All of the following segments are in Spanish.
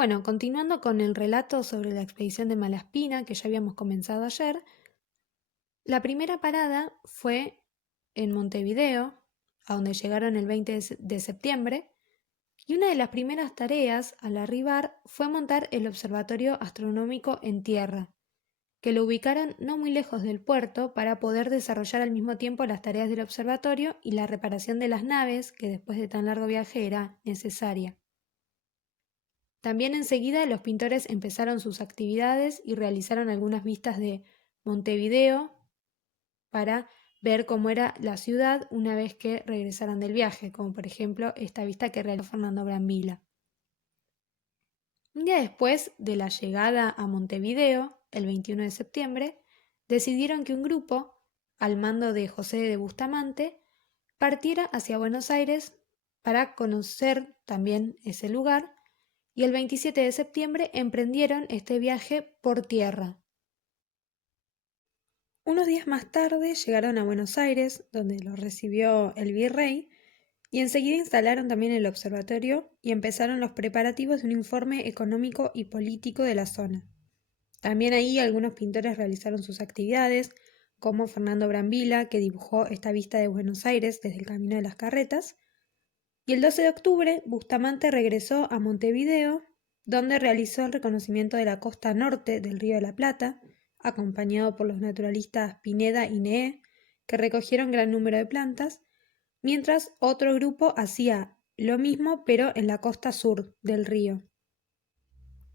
Bueno, continuando con el relato sobre la expedición de Malaspina que ya habíamos comenzado ayer, la primera parada fue en Montevideo, a donde llegaron el 20 de septiembre, y una de las primeras tareas al arribar fue montar el observatorio astronómico en tierra, que lo ubicaron no muy lejos del puerto para poder desarrollar al mismo tiempo las tareas del observatorio y la reparación de las naves que después de tan largo viaje era necesaria. También enseguida los pintores empezaron sus actividades y realizaron algunas vistas de Montevideo para ver cómo era la ciudad una vez que regresaran del viaje, como por ejemplo esta vista que realizó Fernando Brambilla. Un día después de la llegada a Montevideo, el 21 de septiembre, decidieron que un grupo, al mando de José de Bustamante, partiera hacia Buenos Aires para conocer también ese lugar, y el 27 de septiembre emprendieron este viaje por tierra. Unos días más tarde llegaron a Buenos Aires, donde los recibió el virrey, y enseguida instalaron también el observatorio y empezaron los preparativos de un informe económico y político de la zona. También ahí algunos pintores realizaron sus actividades, como Fernando Brambilla, que dibujó esta vista de Buenos Aires desde el Camino de las Carretas, y el 12 de octubre Bustamante regresó a Montevideo, donde realizó el reconocimiento de la costa norte del Río de la Plata, acompañado por los naturalistas Pineda y Neé, que recogieron gran número de plantas, mientras otro grupo hacía lo mismo pero en la costa sur del río.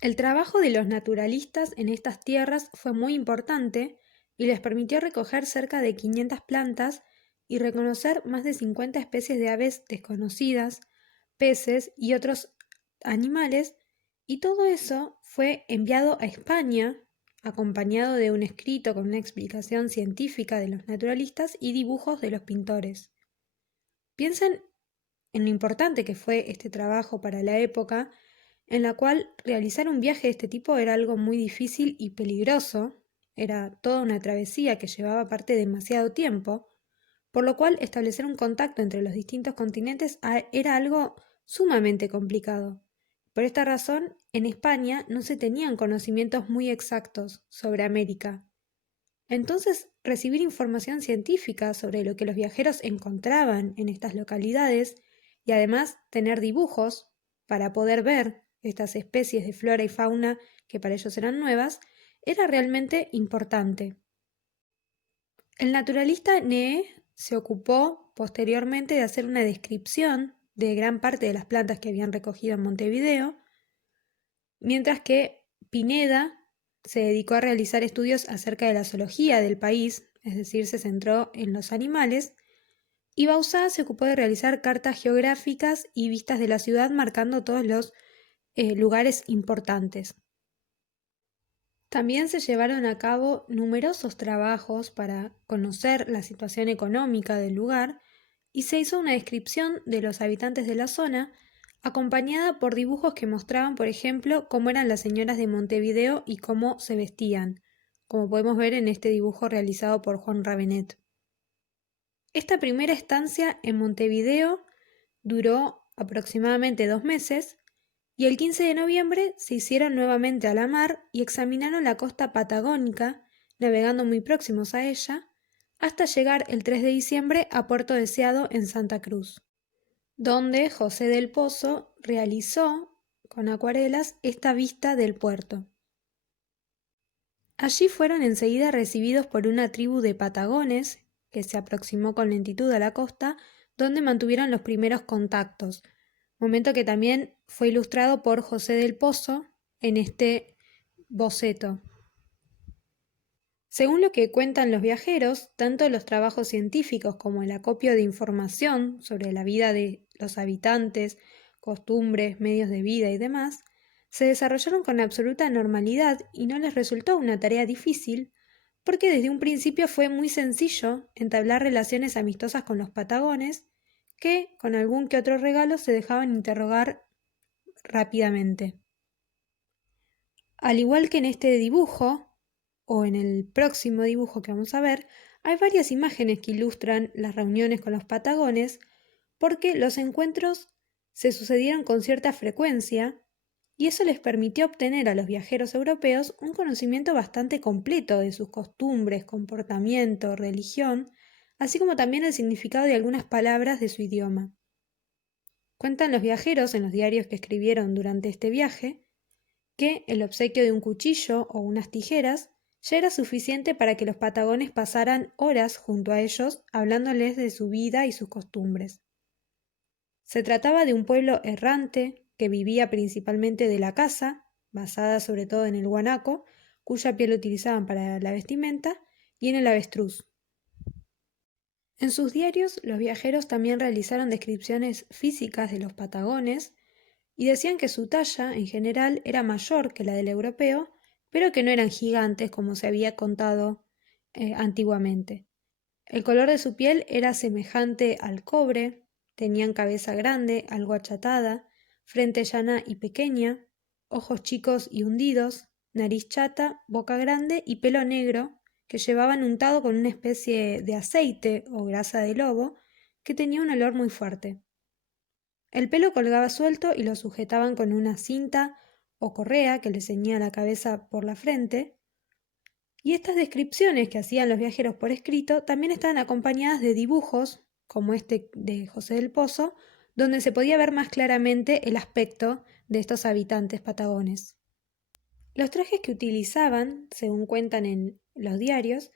El trabajo de los naturalistas en estas tierras fue muy importante y les permitió recoger cerca de 500 plantas y reconocer más de 50 especies de aves desconocidas, peces y otros animales, y todo eso fue enviado a España, acompañado de un escrito con una explicación científica de los naturalistas y dibujos de los pintores. Piensen en lo importante que fue este trabajo para la época, en la cual realizar un viaje de este tipo era algo muy difícil y peligroso, era toda una travesía que llevaba aparte demasiado tiempo, por lo cual establecer un contacto entre los distintos continentes era algo sumamente complicado. Por esta razón, en España no se tenían conocimientos muy exactos sobre América. Entonces, recibir información científica sobre lo que los viajeros encontraban en estas localidades y además tener dibujos para poder ver estas especies de flora y fauna que para ellos eran nuevas, era realmente importante. El naturalista Neé se ocupó posteriormente de hacer una descripción de gran parte de las plantas que habían recogido en Montevideo, mientras que Pineda se dedicó a realizar estudios acerca de la zoología del país, es decir, se centró en los animales, y Bauzá se ocupó de realizar cartas geográficas y vistas de la ciudad marcando todos los lugares importantes. También se llevaron a cabo numerosos trabajos para conocer la situación económica del lugar y se hizo una descripción de los habitantes de la zona, acompañada por dibujos que mostraban, por ejemplo, cómo eran las señoras de Montevideo y cómo se vestían, como podemos ver en este dibujo realizado por Juan Ravenet. Esta primera estancia en Montevideo duró aproximadamente 2 meses y el 15 de noviembre se hicieron nuevamente a la mar y examinaron la costa patagónica, navegando muy próximos a ella, hasta llegar el 3 de diciembre a Puerto Deseado en Santa Cruz, donde José del Pozo realizó con acuarelas esta vista del puerto. Allí fueron enseguida recibidos por una tribu de patagones que se aproximó con lentitud a la costa, donde mantuvieron los primeros contactos, momento que también fue ilustrado por José del Pozo en este boceto. Según lo que cuentan los viajeros, tanto los trabajos científicos como el acopio de información sobre la vida de los habitantes, costumbres, medios de vida y demás, se desarrollaron con absoluta normalidad y no les resultó una tarea difícil, porque desde un principio fue muy sencillo entablar relaciones amistosas con los patagones, que, con algún que otro regalo, se dejaban interrogar rápidamente. Al igual que en este dibujo, o en el próximo dibujo que vamos a ver, hay varias imágenes que ilustran las reuniones con los patagones, porque los encuentros se sucedieron con cierta frecuencia y eso les permitió obtener a los viajeros europeos un conocimiento bastante completo de sus costumbres, comportamiento, religión, así como también el significado de algunas palabras de su idioma. Cuentan los viajeros en los diarios que escribieron durante este viaje que el obsequio de un cuchillo o unas tijeras ya era suficiente para que los patagones pasaran horas junto a ellos hablándoles de su vida y sus costumbres. Se trataba de un pueblo errante que vivía principalmente de la caza, basada sobre todo en el guanaco, cuya piel utilizaban para la vestimenta, y en el avestruz. En sus diarios, los viajeros también realizaron descripciones físicas de los patagones y decían que su talla, en general, era mayor que la del europeo, pero que no eran gigantes como se había contado antiguamente. El color de su piel era semejante al cobre, tenían cabeza grande, algo achatada, frente llana y pequeña, ojos chicos y hundidos, nariz chata, boca grande y pelo negro, que llevaban untado con una especie de aceite o grasa de lobo, que tenía un olor muy fuerte. El pelo colgaba suelto y lo sujetaban con una cinta o correa que le ceñía la cabeza por la frente, y estas descripciones que hacían los viajeros por escrito también estaban acompañadas de dibujos, como este de José del Pozo, donde se podía ver más claramente el aspecto de estos habitantes patagones. Los trajes que utilizaban, según cuentan en los diarios,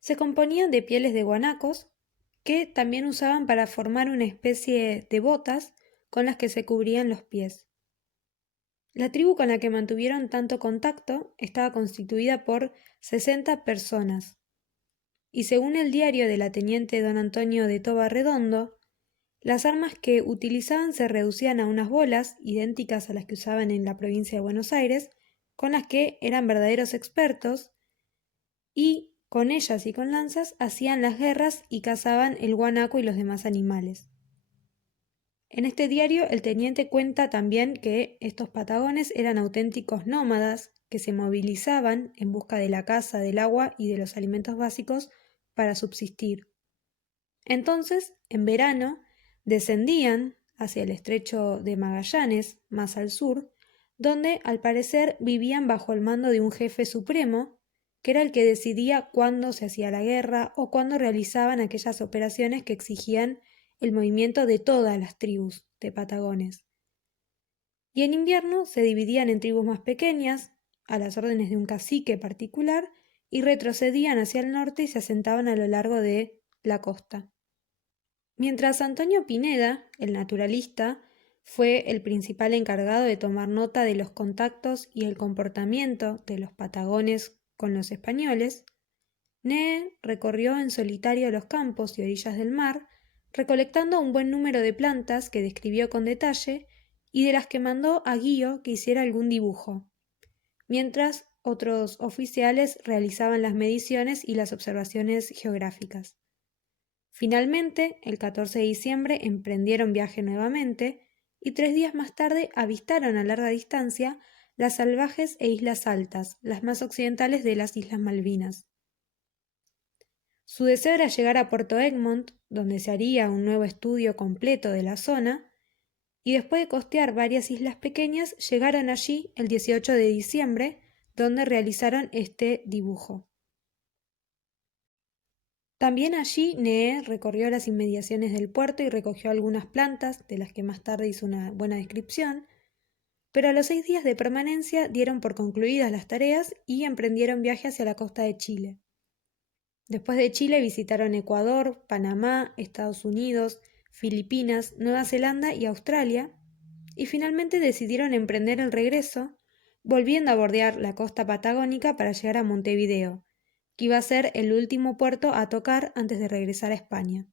se componían de pieles de guanacos, que también usaban para formar una especie de botas con las que se cubrían los pies. La tribu con la que mantuvieron tanto contacto estaba constituida por 60 personas, y según el diario de la teniente don Antonio de Toba Redondo, las armas que utilizaban se reducían a unas bolas, idénticas a las que usaban en la provincia de Buenos Aires, con las que eran verdaderos expertos, y con ellas y con lanzas hacían las guerras y cazaban el guanaco y los demás animales. En este diario el teniente cuenta también que estos patagones eran auténticos nómadas que se movilizaban en busca de la caza, del agua y de los alimentos básicos para subsistir. Entonces, en verano, descendían hacia el estrecho de Magallanes, más al sur, donde al parecer vivían bajo el mando de un jefe supremo, que era el que decidía cuándo se hacía la guerra o cuándo realizaban aquellas operaciones que exigían el movimiento de todas las tribus de patagones. Y en invierno se dividían en tribus más pequeñas, a las órdenes de un cacique particular, y retrocedían hacia el norte y se asentaban a lo largo de la costa. Mientras Antonio Pineda, el naturalista, fue el principal encargado de tomar nota de los contactos y el comportamiento de los patagones con los españoles, Nee recorrió en solitario los campos y orillas del mar, recolectando un buen número de plantas que describió con detalle y de las que mandó a Guío que hiciera algún dibujo, mientras otros oficiales realizaban las mediciones y las observaciones geográficas. Finalmente, el 14 de diciembre emprendieron viaje nuevamente y 3 días más tarde avistaron a larga distancia las salvajes e islas altas, las más occidentales de las Islas Malvinas. Su deseo era llegar a Puerto Egmont, donde se haría un nuevo estudio completo de la zona, y después de costear varias islas pequeñas, llegaron allí el 18 de diciembre, donde realizaron este dibujo. También allí Nee recorrió las inmediaciones del puerto y recogió algunas plantas, de las que más tarde hizo una buena descripción, pero a los 6 días de permanencia dieron por concluidas las tareas y emprendieron viaje hacia la costa de Chile. Después de Chile visitaron Ecuador, Panamá, Estados Unidos, Filipinas, Nueva Zelanda y Australia, y finalmente decidieron emprender el regreso, volviendo a bordear la costa patagónica para llegar a Montevideo, que iba a ser el último puerto a tocar antes de regresar a España.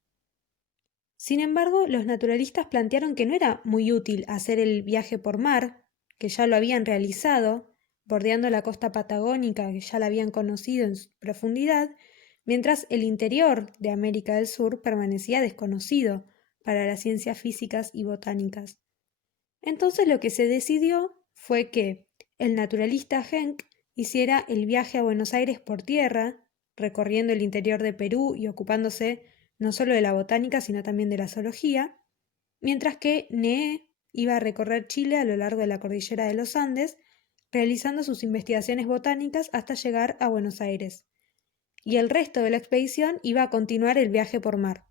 Sin embargo, los naturalistas plantearon que no era muy útil hacer el viaje por mar, que ya lo habían realizado, bordeando la costa patagónica que ya la habían conocido en profundidad, mientras el interior de América del Sur permanecía desconocido para las ciencias físicas y botánicas. Entonces lo que se decidió fue que el naturalista Henk hiciera el viaje a Buenos Aires por tierra, recorriendo el interior de Perú y ocupándose no solo de la botánica, sino también de la zoología, mientras que Nee iba a recorrer Chile a lo largo de la cordillera de los Andes, realizando sus investigaciones botánicas hasta llegar a Buenos Aires. Y el resto de la expedición iba a continuar el viaje por mar.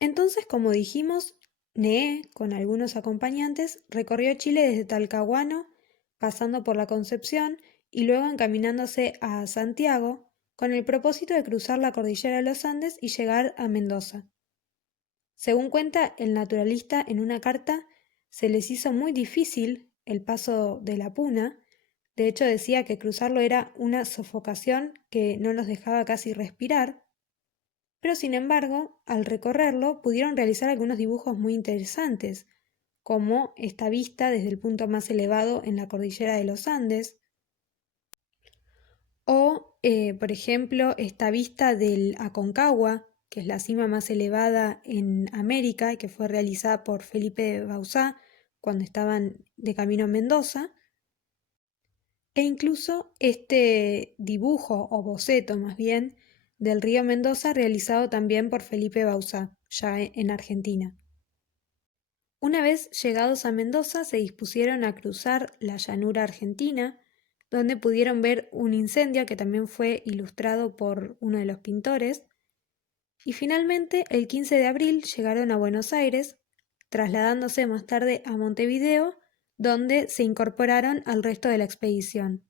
Entonces, como dijimos, Neé, con algunos acompañantes, recorrió Chile desde Talcahuano, pasando por la Concepción y luego encaminándose a Santiago, con el propósito de cruzar la cordillera de los Andes y llegar a Mendoza. Según cuenta el naturalista en una carta, se les hizo muy difícil el paso de la Puna. De hecho, decía que cruzarlo era una sofocación que no los dejaba casi respirar, pero sin embargo, al recorrerlo pudieron realizar algunos dibujos muy interesantes, como esta vista desde el punto más elevado en la cordillera de los Andes, o, por ejemplo, esta vista del Aconcagua, que es la cima más elevada en América y que fue realizada por Felipe Bauzá cuando estaban de camino a Mendoza, e incluso este dibujo o boceto más bien del río Mendoza realizado también por Felipe Bauzá, ya en Argentina. Una vez llegados a Mendoza se dispusieron a cruzar la llanura argentina, donde pudieron ver un incendio que también fue ilustrado por uno de los pintores, y finalmente el 15 de abril llegaron a Buenos Aires, trasladándose más tarde a Montevideo, donde se incorporaron al resto de la expedición.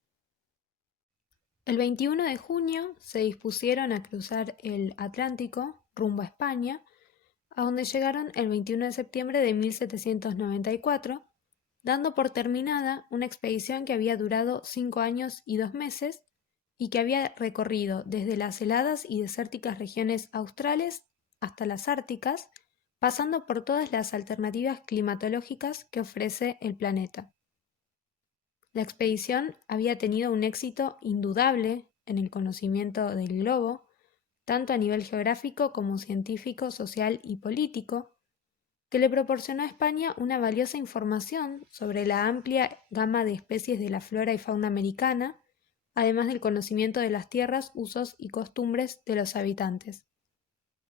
El 21 de junio se dispusieron a cruzar el Atlántico rumbo a España, a donde llegaron el 21 de septiembre de 1794, dando por terminada una expedición que había durado 5 años y 2 meses y que había recorrido desde las heladas y desérticas regiones australes hasta las árticas, pasando por todas las alternativas climatológicas que ofrece el planeta. La expedición había tenido un éxito indudable en el conocimiento del globo, tanto a nivel geográfico como científico, social y político, que le proporcionó a España una valiosa información sobre la amplia gama de especies de la flora y fauna americana, además del conocimiento de las tierras, usos y costumbres de los habitantes.